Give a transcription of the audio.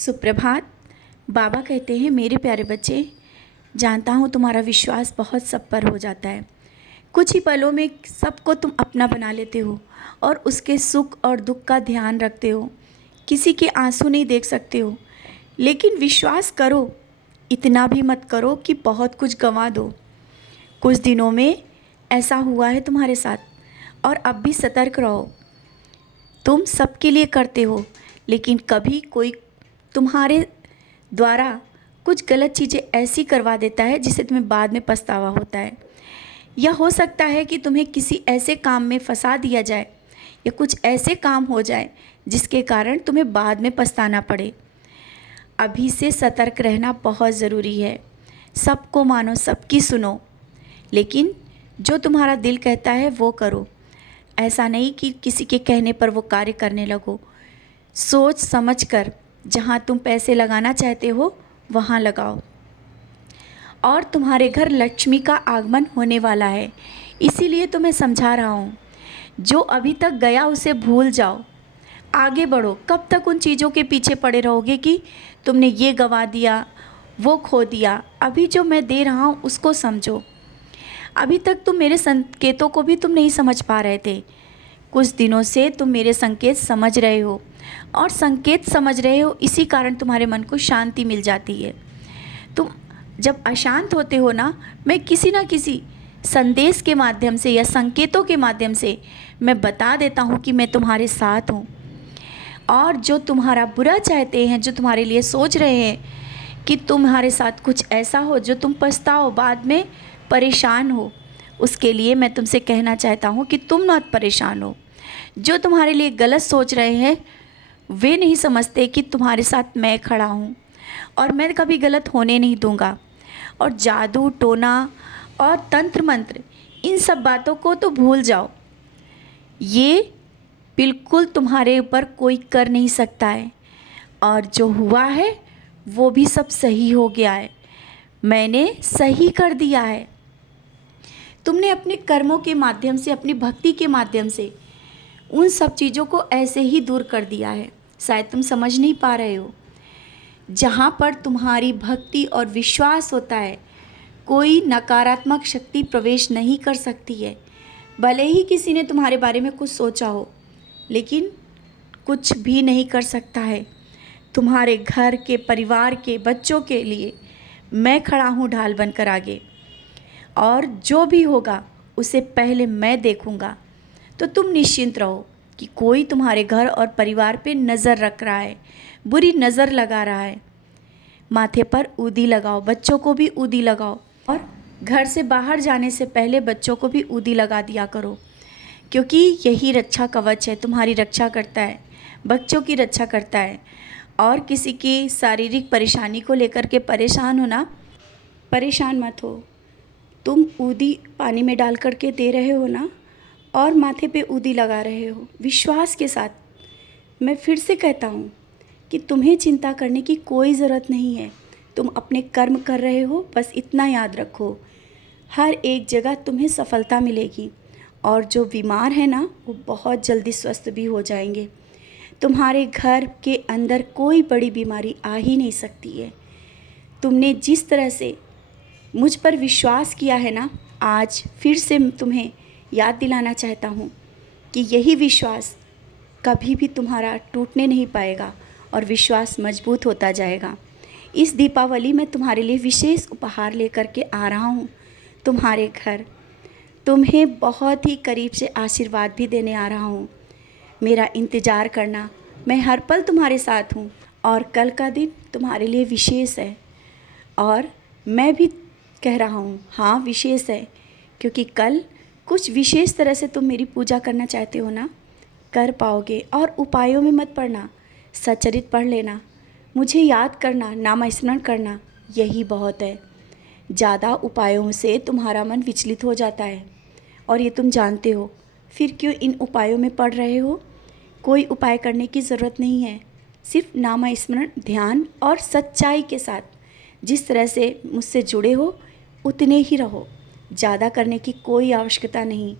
सुप्रभात। बाबा कहते हैं, मेरे प्यारे बच्चे, जानता हूँ तुम्हारा विश्वास बहुत सब पर हो जाता है। कुछ ही पलों में सबको तुम अपना बना लेते हो और उसके सुख और दुख का ध्यान रखते हो। किसी के आंसू नहीं देख सकते हो, लेकिन विश्वास करो, इतना भी मत करो कि बहुत कुछ गंवा दो। कुछ दिनों में ऐसा हुआ है तुम्हारे साथ, और अब भी सतर्क रहो। तुम सबके लिए करते हो, लेकिन कभी कोई तुम्हारे द्वारा कुछ गलत चीज़ें ऐसी करवा देता है जिसे तुम्हें बाद में पछतावा होता है। या हो सकता है कि तुम्हें किसी ऐसे काम में फंसा दिया जाए या कुछ ऐसे काम हो जाए जिसके कारण तुम्हें बाद में पछताना पड़े। अभी से सतर्क रहना बहुत ज़रूरी है। सबको मानो, सबकी सुनो, लेकिन जो तुम्हारा दिल कहता है वो करो। ऐसा नहीं कि किसी के कहने पर वो कार्य करने लगो। सोच समझ कर जहाँ तुम पैसे लगाना चाहते हो वहाँ लगाओ। और तुम्हारे घर लक्ष्मी का आगमन होने वाला है, इसीलिए तो मैं समझा रहा हूँ। जो अभी तक गया उसे भूल जाओ, आगे बढ़ो। कब तक उन चीज़ों के पीछे पड़े रहोगे कि तुमने ये गंवा दिया, वो खो दिया। अभी जो मैं दे रहा हूँ उसको समझो। अभी तक तुम मेरे संकेतों को भी तुम नहीं समझ पा रहे थे। कुछ दिनों से तुम मेरे संकेत समझ रहे हो, और संकेत समझ रहे हो, इसी कारण तुम्हारे मन को शांति मिल जाती है। तुम जब अशांत होते हो ना, मैं किसी ना किसी संदेश के माध्यम से या संकेतों के माध्यम से मैं बता देता हूँ कि मैं तुम्हारे साथ हूँ। और जो तुम्हारा बुरा चाहते हैं, जो तुम्हारे लिए सोच रहे हैं कि तुम्हारे साथ कुछ ऐसा हो जो तुम पछताओ, बाद में परेशान हो, उसके लिए मैं तुमसे कहना चाहता हूँ कि तुम मत परेशान हो। जो तुम्हारे लिए गलत सोच रहे हैं वे नहीं समझते कि तुम्हारे साथ मैं खड़ा हूँ, और मैं कभी गलत होने नहीं दूँगा। और जादू टोना और तंत्र मंत्र, इन सब बातों को तो भूल जाओ। ये बिल्कुल तुम्हारे ऊपर कोई कर नहीं सकता है। और जो हुआ है वो भी सब सही हो गया है, मैंने सही कर दिया है। तुमने अपने कर्मों के माध्यम से, अपनी भक्ति के माध्यम से उन सब चीज़ों को ऐसे ही दूर कर दिया है। शायद तुम समझ नहीं पा रहे हो। जहाँ पर तुम्हारी भक्ति और विश्वास होता है, कोई नकारात्मक शक्ति प्रवेश नहीं कर सकती है। भले ही किसी ने तुम्हारे बारे में कुछ सोचा हो, लेकिन कुछ भी नहीं कर सकता है। तुम्हारे घर के, परिवार के, बच्चों के लिए मैं खड़ा हूँ ढाल बनकर आगे, और जो भी होगा उसे पहले मैं देखूँगा। तो तुम निश्चिंत रहो कि कोई तुम्हारे घर और परिवार पे नज़र रख रहा है, बुरी नज़र लगा रहा है। माथे पर ऊदी लगाओ, बच्चों को भी ऊदी लगाओ, और घर से बाहर जाने से पहले बच्चों को भी ऊदी लगा दिया करो, क्योंकि यही रक्षा कवच है, तुम्हारी रक्षा करता है, बच्चों की रक्षा करता है। और किसी की शारीरिक परेशानी को लेकर के परेशान हो ना, परेशान मत हो। तुम ऊदी पानी में डाल करके दे रहे हो ना, और माथे पे ऊदी लगा रहे हो विश्वास के साथ। मैं फिर से कहता हूँ कि तुम्हें चिंता करने की कोई ज़रूरत नहीं है। तुम अपने कर्म कर रहे हो, बस इतना याद रखो। हर एक जगह तुम्हें सफलता मिलेगी, और जो बीमार है ना वो बहुत जल्दी स्वस्थ भी हो जाएंगे। तुम्हारे घर के अंदर कोई बड़ी बीमारी आ ही नहीं सकती है। तुमने जिस तरह से मुझ पर विश्वास किया है ना, आज फिर से तुम्हें याद दिलाना चाहता हूँ कि यही विश्वास कभी भी तुम्हारा टूटने नहीं पाएगा, और विश्वास मजबूत होता जाएगा। इस दीपावली में तुम्हारे लिए विशेष उपहार लेकर के आ रहा हूँ तुम्हारे घर। तुम्हें बहुत ही करीब से आशीर्वाद भी देने आ रहा हूँ। मेरा इंतज़ार करना, मैं हर पल तुम्हारे साथ हूँ। और कल का दिन तुम्हारे लिए विशेष है, और मैं भी कह रहा हूँ हाँ विशेष है, क्योंकि कल कुछ विशेष तरह से तुम मेरी पूजा करना चाहते हो ना, कर पाओगे। और उपायों में मत पड़ना, सच्चरित पढ़ लेना, मुझे याद करना, नाम स्मरण करना, यही बहुत है। ज़्यादा उपायों से तुम्हारा मन विचलित हो जाता है, और ये तुम जानते हो। फिर क्यों इन उपायों में पढ़ रहे हो? कोई उपाय करने की ज़रूरत नहीं है। सिर्फ नाम स्मरण, ध्यान और सच्चाई के साथ जिस तरह से मुझसे जुड़े हो उतने ही रहो। ज़्यादा करने की कोई आवश्यकता नहीं।